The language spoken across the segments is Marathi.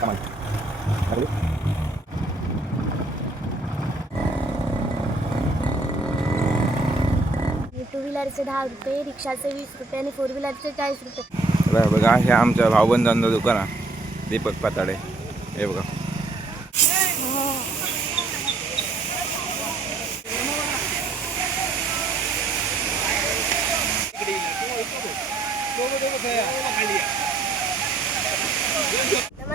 टू व्हीलरचे दहा रुपये रिक्षाचे वीस रुपये आणि फोर व्हीलरचे चाळीस रुपये. बघा बघा हे आमच्या भाऊबंधांचं दुकान आहे. दीपक पाताडे. हे बघा.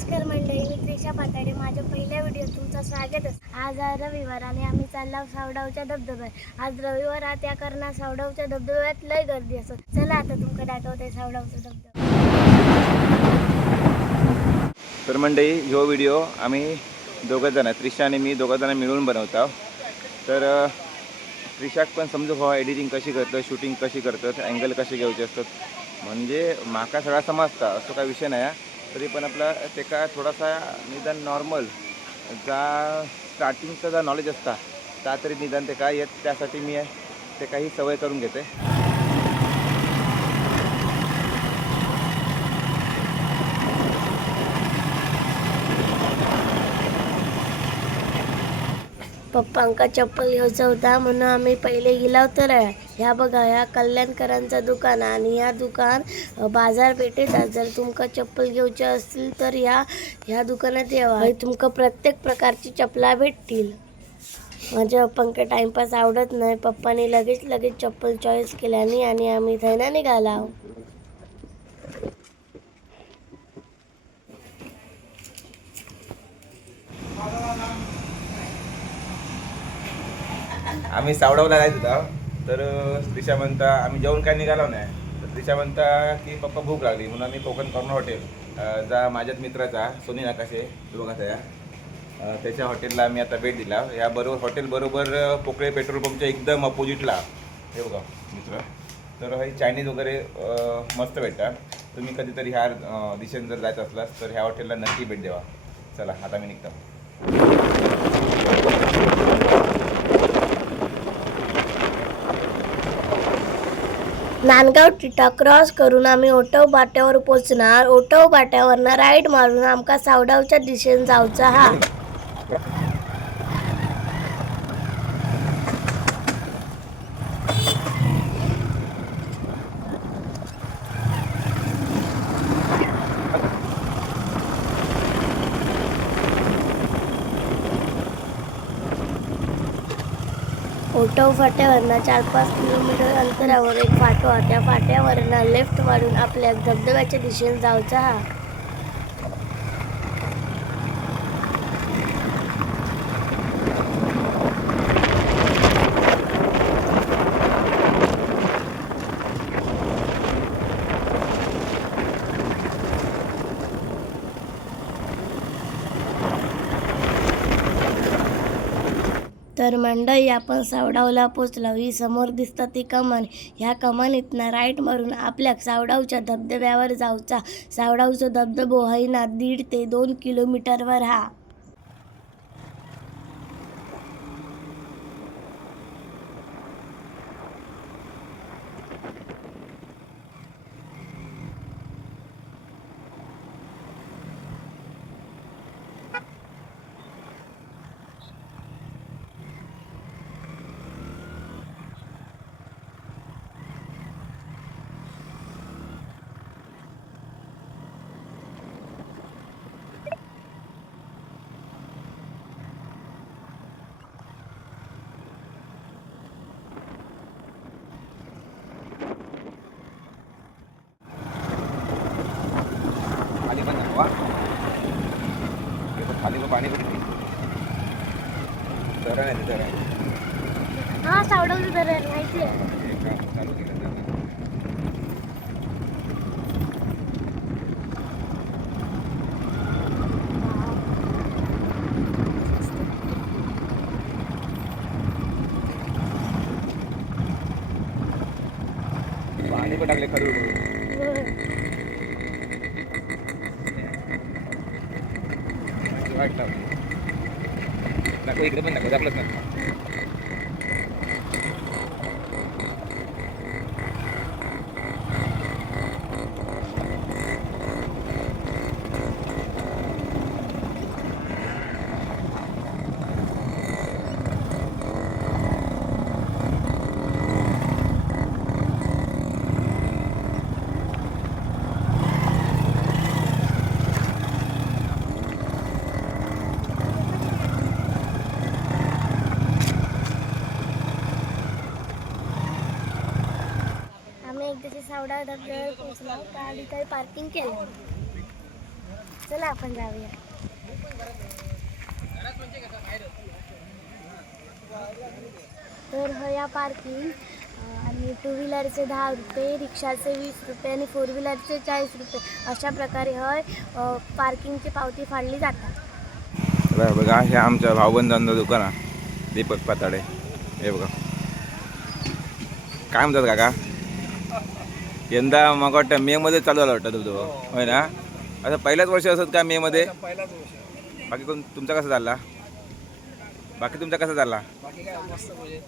नमस्कार मंडळी मी त्रिशा पाताडे माझ्या पहिल्या व्हिडिओ तुमचं स्वागत आज आज रविवार आणि आम्ही चालला सावडावच्या धबधब्यात. आज रविवार आहे त्या कारण सावडावच्या धबधब्यात लय गर्दी असो चला आता तुमका दाखवते सावडावचा धबधबा. तर मंडळी ह्यो व्हिडिओ आम्ही दोघं जण त्रिशा आणि मी दोघं जण मिळून बनवतो तर अ, त्रिशाक पण समजू व्हा एडिटिंग कशी करतं शूटिंग कशी करतात अँगल कसे घ्यायचे असतात. म्हणजे माका सगळा समजता असं काय विषय नाही आहे तरी पण आपला ते काय थोडासा निदान नॉर्मल जा स्टार्टिंगचा जा नॉलेज असता त्या तरी निदान ते काय येत त्यासाठी मी ते काही सवय करून घेते. पप्पांका चप्पल घेऊचा होता म्हणून आम्ही पहिले गेला तर ह्या बघा ह्या कल्याणकरांचं दुकान आणि ह्या दुकान बाजारपेठेत आहे. जर तुमका चप्पल घेऊचे असतील तर ह्या ह्या दुकानात यावा. तुमका प्रत्येक प्रकारची चपला भेटतील. माझ्या पप्पांका टाइमपास आवडत नाही. पप्पाने लगेच लगेच चप्पल चॉईस केल्याने आणि आम्ही थैना निघाला आम्ही सावडावला जायचं होता तर दिशा म्हणता आम्ही जेवण काय निघालो नाही. तर दिशा म्हणता की पप्पा भूक लागली. म्हणून आम्ही कोकण कॉर्नर हॉटेल जा माझ्याच मित्राचा सोनी नाकाशे तो बघा त्या त्याच्या हॉटेलला आम्ही आता भेट दिला. या बरोबर हॉटेल बरोबर पोकळे पेट्रोल पंपच्या एकदम अपोजिटला. हे बघा मित्र. तर हे चायनीज वगैरे मस्त भेटतात. तुम्ही कधीतरी ह्या दिशेने जर जायचं असलास तर ह्या हॉटेलला नक्की भेट द्यावा चला आता मी निघतो. नांदगाव टिटा क्रॉस करून आम्ही ओटव बाट्यावर पोचणार. ओटव बाट्यावरनं राईट मारून आमका सावडावच्या दिशेने जाऊचा हा. फाटो फाट्यावरनं चार पाच किलोमीटर अंतरावर एक फाटो हा त्या फाट्यावरनं लेफ्ट मारून आपल्या धबधब्याच्या दिशेने जाऊचा हा तर मंडळी आपण सावडावला पोचलो. ही समोर दिसतात ती कमान. ह्या कमानीतनं राईट मारून आपल्या सावडावच्या धबधब्यावर जाऊचा. सावडावचो धबधबो हैना दीड ते दोन किलोमीटरवर हा. बघ, खाली बघ, पाणी कुठे धरण आहे. धरण हा सावडावचं धरण माहिती आहे. काम चालू केलं त्यांनी. पाणी पण टाकले खरं वाटतं नको इकडे पण नको आपलंच नाही एवढा धबधब्यावर पोचला गाडी काही पार्किंग केलं. चला आपण जाऊया. तर या पार्किंग आणि टू व्हीलरचे दहा रुपये रिक्षाचे वीस रुपये आणि फोर व्हीलरचे चाळीस रुपये. अशा प्रकारे हय पार्किंगची पावती फाडली जातात. बघा बघा हे आमच्या भाऊबंधांचं दुकान आहे. दीपक पाताडे. हे बघा. काय म्हणतात काका? यंदा मग वाटतं मे मध्ये चालू झाला वाटतं धबधबा. होय ना? आता पहिल्याच वर्षी असत का मे मध्ये? पहिलाच वर्ष. बाकी कोण तुमचा कसा चालला? बाकी तुमचा कसा चालला? बाकी काय मस्त म्हणजे.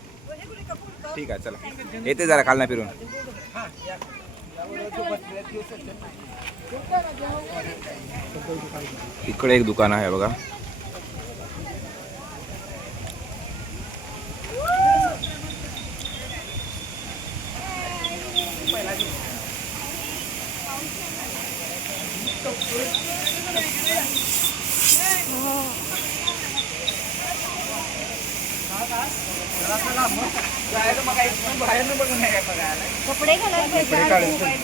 ठीक आहे चला. येते जरा खालना फिरून. इकडे एक दुकान आहे बघा. काय बघायला कपडे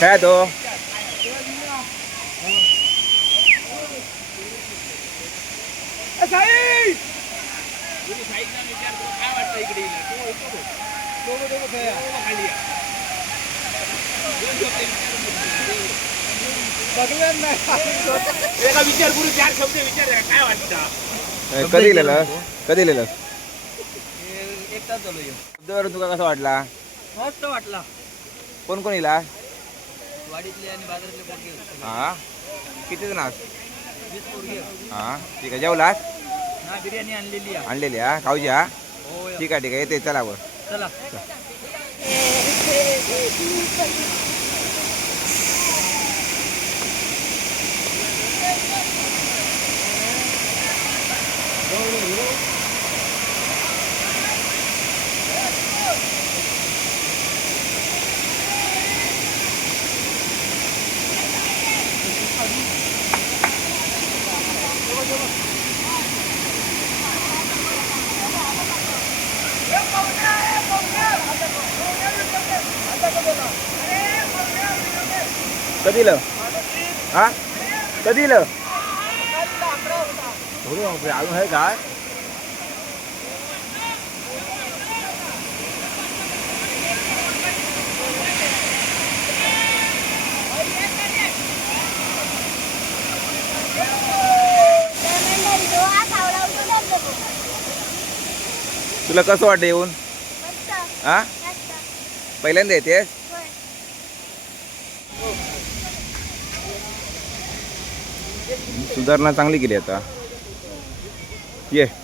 काय तो एका विचारपूर्वी चार शब्द विचार काय वाटतं? कधी लिहिलं? कधी लिहिलं? एक तास झालो शब्दावरून तुका कसा वाटला? मस्त वाटला. कोण कोण येला वाडीतले आणि बाजारातले पोरगे. हा. किती जण आहात? वीस पोरगे. हा. ठीक आहे जेवलास ना बिर्याणी आणलेली आहे आणलेली हा खाऊची हा हो ठीक आहे ठीक आहे येते चला वर चला कधी ल हा कधी ल अजून आहे काय? तुला कसं वाटतं येऊन? हा? पहिल्यांदा येतेस? सुधारणा चांगली केली आता. ये.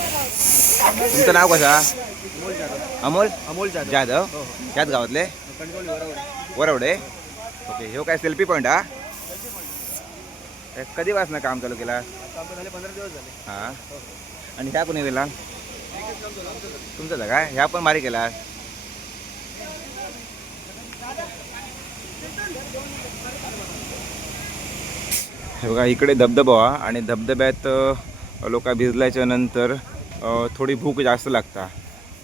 तुमचं नाव कसं? अमोल? अमोल जाधव? जाधव त्याच गावातले? वरवडे. ओके ह्यो काय सेल्फी पॉईंट हा? कधी वाजनं काम चालू केला? हां? आणि ह्या कोणी दिला तुमचं काय? ह्या पण भारी केला. हे बघा इकडे धबधबा आणि धबधब्यात लोक भिजल्याच्या नंतर थोडी भूक जास्त लागता.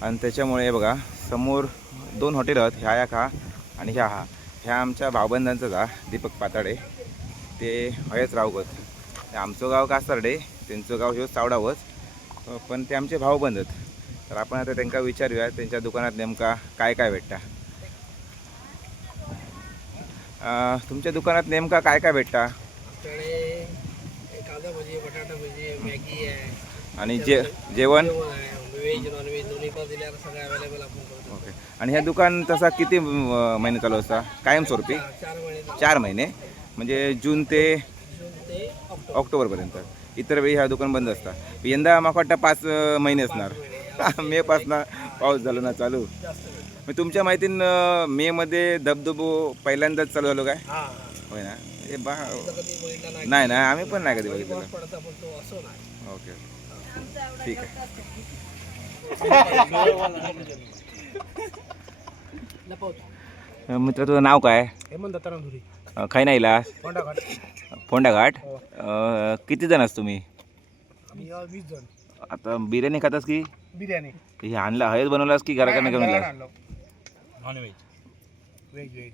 आणि त्याच्यामुळे बघा समोर दोन हॉटेल आहेत ह्या या खा आणि ह्या हा. ह्या आमच्या भावबंधांचाच हा दीपक पाताडे. ते हयच रावगत. आमचं गाव कासारडे त्यांचं गाव ह्यो चावडावच पण ते आमचे भावबंद आहेत. तर आपण आता त्यांना विचारूया त्यांच्या दुकानात नेमका काय काय भेटता. तुमच्या दुकानात नेमका काय काय भेटता? आणि जे जेवण? जेवण. आहे व्हेज नॉनव्हेज दोन्ही पण दिल्यावर सगळं अवेलेबल आपण करतो ओके आणि ह्या दुकान तसा किती अ, महिने चालू असता? कायमस्वरूपी? चार महिने. चार महिने म्हणजे जून ते जून ते ऑक्टोबर ऑक्टोबरपर्यंत. इतर वेळी ह्या दुकान बंद असतात यंदा मला वाटतं पाच अ, महिने असणार. मे पासनं पाऊस झाला ना चालू. जास्त वेळ मग तुमच्या माहितीनं मे मध्ये धबधबो पहिल्यांदाच चालू झालो काय? हां. होय ना? हे बा कधी बघितला नाही. नाही ना आम्ही पण नाही कधी बघितलं पडता पण तो असो नाही. ओके ठीक आहे. मित्र तुझं नाव काय? खाय नाही घाट फोंडा घाट अ, किती जण असतो तुम्ही? आता बिर्याणी खातास की? बिर्याणी. हे आणला हळद बनवलास की घराकडनं घेऊन non veg veg veg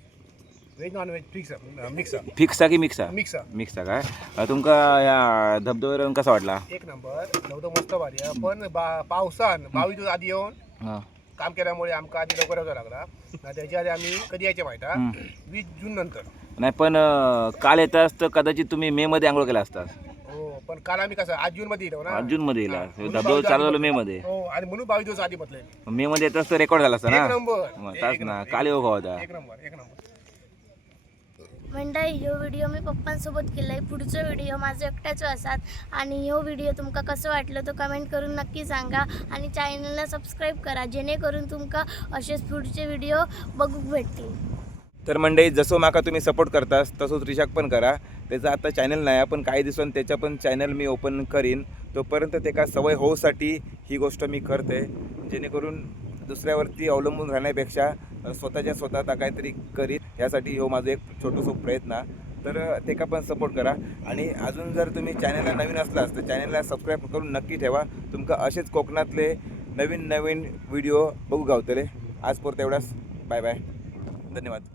veg non veg fix mix फिक्सा की मिक्सा मिक्स मिक्सा काय अ, तुमका या धबधब्यावर कसा वाटला एक नंबर नव्हतं मस्त भारी आहे. पण बा पावसान बावीस दिवस आधी येऊन हां काम केल्यामुळे आमका आधी लवकर यावं लागला त्याच्या आधी आम्ही कधी यायचे माहिती? हम्म. वीस जून नंतर नाही पण अ, काल येतास तर कदाचित तुम्ही मे मध्ये आंघोळ केला असतास हो पण काल आम्ही कसं आज जून मध्ये येलो ना जून मध्ये येला हा. धबधबा चालू झालो मे मध्ये हो आणि म्हणून बावीस दिवस आधी म्हटलंय मी. मे मध्ये येतास तर रेकॉर्ड झाला असता एक ना नंबर मग एक ना काल होता एक नंबर एक नंबर मंडळी ह्यो व्हिडिओ मी पप्पांसोबत केलाय. पुढचो व्हिडिओ माझो एकट्याचो असतात आणि ह्यो व्हिडिओ तुमका कसं वाटलं तो कमेंट करून नक्की सांगा. आणि चॅनलला सबस्क्राईब करा जेणेकरून तुमका असेच पुढचे व्हिडिओ बघूक भेटतील. तर मंडळी जसं माका तुम्ही सपोर्ट करतास तसंच रिशाक पण करा. त्याचं आता चॅनल नाही पण काही दिवसांनी त्याचं पण चॅनल मी ओपन करीन. तोपर्यंत ते का सवय होऊसाठी ही गोष्ट मी करते. जेणेकरून दुसऱ्यावरती अवलंबून राहण्यापेक्षा स्वतःच्या स्वतः काहीतरी करीत यासाठी हो माझं एक छोटंसं प्रयत्न. तर ते का पण सपोर्ट करा. आणि अजून जर तुम्ही चॅनलला नवीन असलास तर चॅनलला सबस्क्राईब करून नक्की ठेवा. तुमका असेच कोकणातले नवीन नवीन व्हिडिओ बघू गावतले. आज पुरतं एवढाच. बाय बाय धन्यवाद.